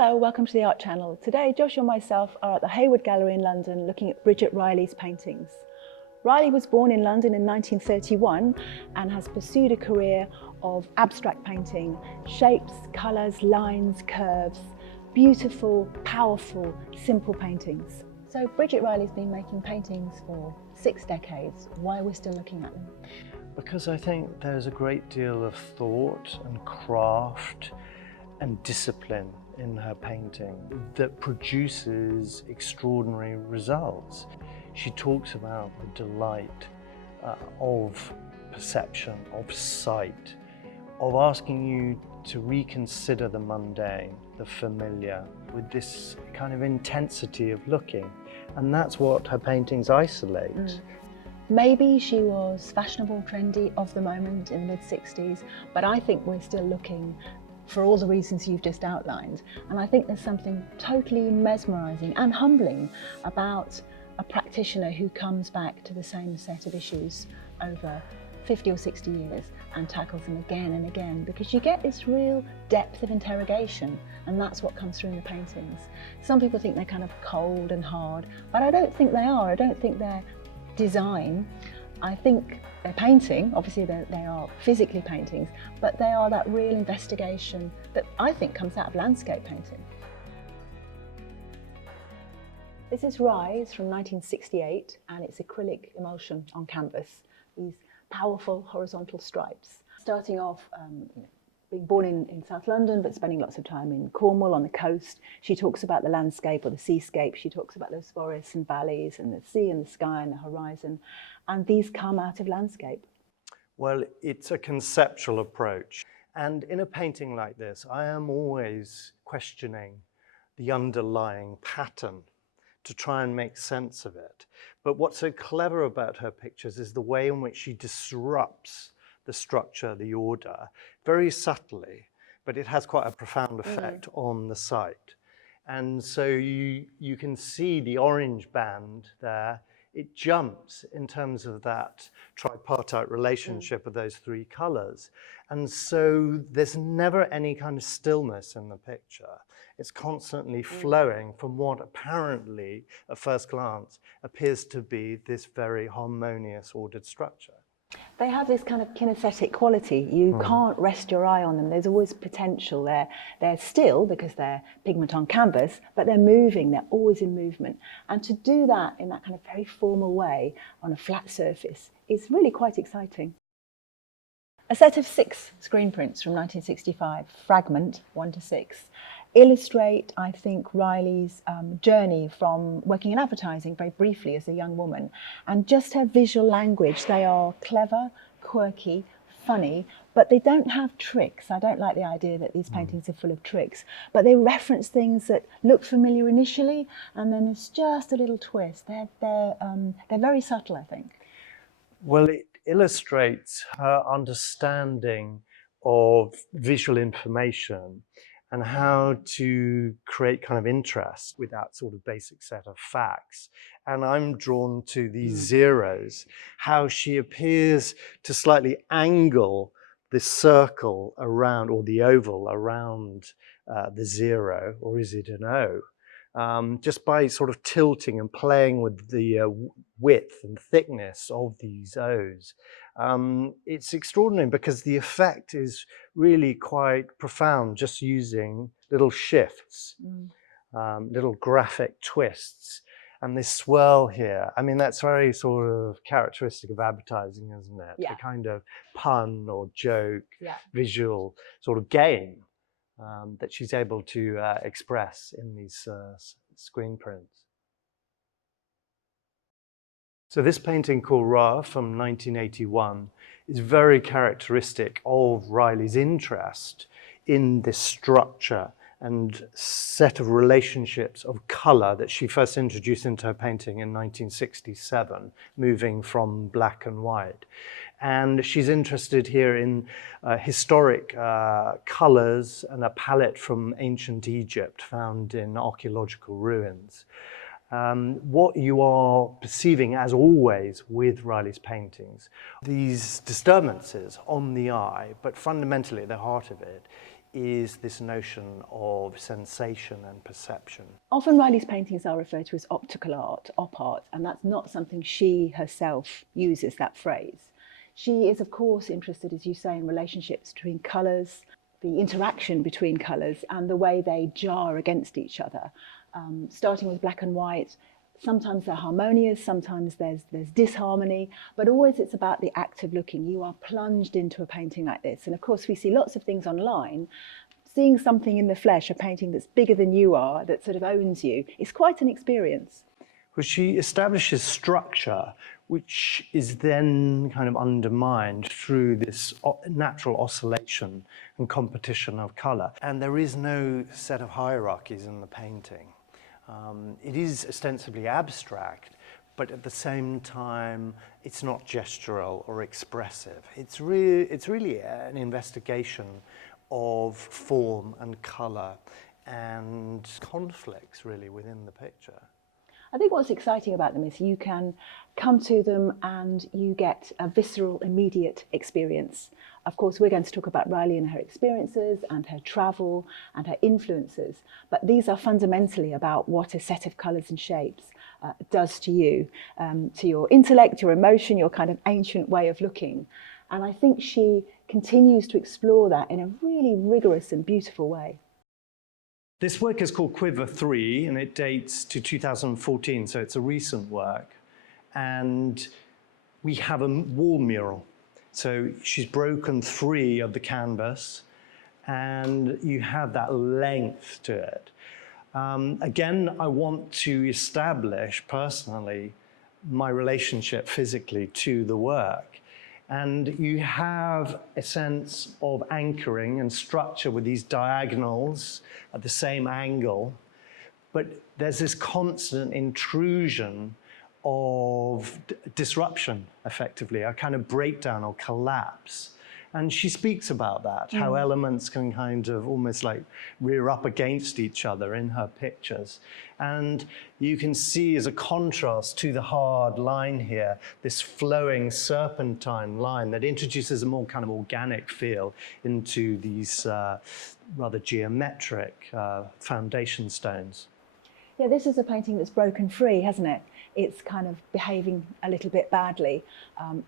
Hello, welcome to the Art Channel. Today, Josh and myself are at the Hayward Gallery in London looking at Bridget Riley's paintings. Riley was born in London in 1931 and has pursued a career of abstract painting, shapes, colours, lines, curves, beautiful, powerful, simple paintings. So Bridget Riley's been making paintings for 6 decades. Why are we still looking at them? Because I think there's a great deal of thought and craft and discipline in her painting that produces extraordinary results. She talks about the delight of perception, of sight, of asking you to reconsider the mundane, the familiar, with this kind of intensity of looking. And that's what her paintings isolate. Maybe she was fashionable, trendy of the moment in the mid-60s, but I think we're still looking for all the reasons you've just outlined. And I think there's something totally mesmerising and humbling about a practitioner who comes back to the same set of issues over 50 or 60 years and tackles them again and again, because you get this real depth of interrogation, and that's what comes through in the paintings. Some people think they're kind of cold and hard, but I don't think they are. I don't think they're design. I think they're painting, obviously they are physically paintings, but they are that real investigation that I think comes out of landscape painting. This is Rise from 1968, and it's acrylic emulsion on canvas, these powerful horizontal stripes. Starting off, being born in South London, but spending lots of time in Cornwall on the coast. She talks about the landscape or the seascape. She talks about those forests and valleys and the sea and the sky and the horizon. And these come out of landscape. Well, it's a conceptual approach. And in a painting like this, I am always questioning the underlying pattern to try and make sense of it. But what's so clever about her pictures is the way in which she disrupts the structure, the order, very subtly, but it has quite a profound effect on the sight. And so you can see the orange band there. It jumps in terms of that tripartite relationship of those three colors. And so there's never any kind of stillness in the picture. It's constantly flowing from what apparently, at first glance, appears to be this very harmonious, ordered structure. They have this kind of kinesthetic quality. You can't rest your eye on them. There's always potential. They're still, because they're pigment on canvas, but they're moving. They're always in movement. And to do that in that kind of very formal way on a flat surface is really quite exciting. A set of 6 screen prints from 1965, fragment 1 to 6, illustrate, I think, Riley's journey from working in advertising very briefly as a young woman, and just her visual language. They are clever, quirky, funny, but they don't have tricks. I don't like the idea that these paintings are full of tricks, but they reference things that look familiar initially, and then there's just a little twist. They're very subtle, I think. Well, it illustrates her understanding of visual information and how to create kind of interest with that sort of basic set of facts. And I'm drawn to these zeros, how she appears to slightly angle the circle around, or the oval around the 0, or is it an O? Just by sort of tilting and playing with the width and thickness of these O's. It's extraordinary because the effect is really quite profound, just using little shifts, little graphic twists. And this swirl here, I mean, that's very sort of characteristic of advertising, isn't it? Yeah. The kind of pun or joke, visual sort of game that she's able to express in these screen prints. So this painting called Ra from 1981 is very characteristic of Riley's interest in this structure and set of relationships of color that she first introduced into her painting in 1967, moving from black and white. And she's interested here in historic colors and a palette from ancient Egypt found in archaeological ruins. What you are perceiving, as always with Riley's paintings, these disturbances on the eye, but fundamentally at the heart of it is this notion of sensation and perception. Often Riley's paintings are referred to as optical art, op art, and that's not something she herself uses, that phrase. She is, of course, interested, as you say, in relationships between colours, the interaction between colours and the way they jar against each other. Starting with black and white, sometimes they're harmonious, sometimes there's disharmony, but always it's about the act of looking. You are plunged into a painting like this. And of course, we see lots of things online. Seeing something in the flesh, a painting that's bigger than you are, that sort of owns you, is quite an experience. Well, she establishes structure, which is then kind of undermined through this natural oscillation and competition of colour. And there is no set of hierarchies in the painting. It is ostensibly abstract, but at the same time, it's not gestural or expressive. It's really an investigation of form and colour and conflicts, really, within the picture. I think what's exciting about them is you can come to them and you get a visceral, immediate experience. Of course, we're going to talk about Riley and her experiences and her travel and her influences, but these are fundamentally about what a set of colours and shapes does to you, to your intellect, your emotion, your kind of ancient way of looking. And I think she continues to explore that in a really rigorous and beautiful way. This work is called Quiver III, and it dates to 2014, so it's a recent work. And we have a wall mural. So she's broken 3 of the canvas, and you have that length to it. Again, I want to establish personally my relationship physically to the work. And you have a sense of anchoring and structure with these diagonals at the same angle, but there's this constant intrusion of disruption, effectively, a kind of breakdown or collapse. And she speaks about that, how elements can kind of almost like rear up against each other in her pictures. And you can see as a contrast to the hard line here, this flowing serpentine line that introduces a more kind of organic feel into these rather geometric foundation stones. Yeah, this is a painting that's broken free, hasn't it? It's kind of behaving a little bit badly.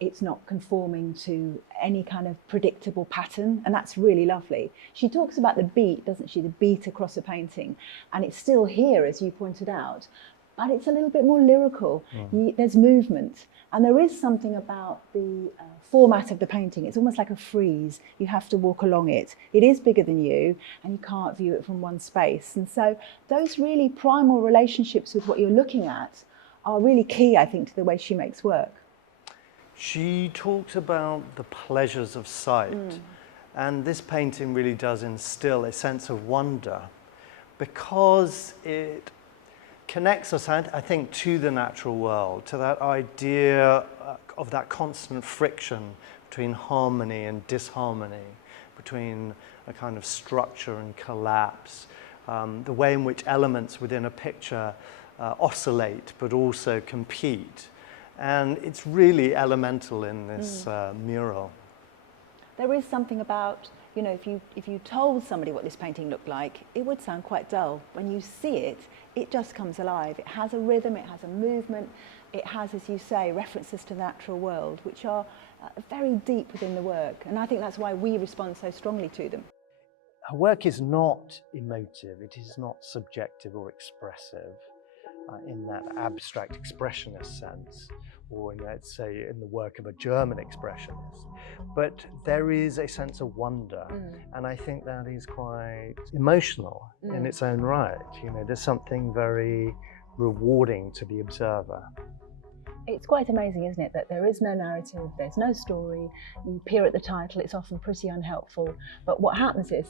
It's not conforming to any kind of predictable pattern, and that's really lovely. She talks about the beat, doesn't she? The beat across a painting, and it's still here, as you pointed out, but it's a little bit more lyrical. There's movement, and there is something about the format of the painting. It's almost like a frieze. You have to walk along it. It is bigger than you, and you can't view it from one space. And so those really primal relationships with what you're looking at are really key, I think, to the way she makes work. She talks about the pleasures of sight, and this painting really does instill a sense of wonder because it connects us, I think, to the natural world, to that idea of that constant friction between harmony and disharmony, between a kind of structure and collapse, the way in which elements within a picture oscillate but also compete. And it's really elemental in this mural. There is something about, you know, if you told somebody what this painting looked like, it would sound quite dull. When you see it, it just comes alive. It has a rhythm, it has a movement, it has, as you say, references to the natural world, which are very deep within the work. And I think that's why we respond so strongly to them. Her work is not emotive, it is not subjective or expressive in that abstract expressionist sense, or let's say in the work of a German expressionist. But there is a sense of wonder, and I think that is quite emotional in its own right. You know, there's something very rewarding to the observer. It's quite amazing, isn't it, that there is no narrative, there's no story. You peer at the title, it's often pretty unhelpful. But what happens is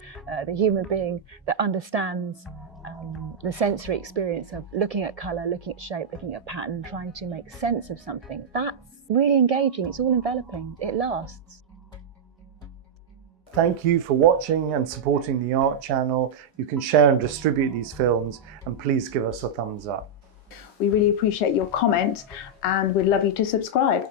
the human being that understands the sensory experience of looking at colour, looking at shape, looking at pattern, trying to make sense of something, that's really engaging, it's all enveloping, it lasts. Thank you for watching and supporting the Art Channel. You can share and distribute these films, and please give us a thumbs up. We really appreciate your comment, and we'd love you to subscribe.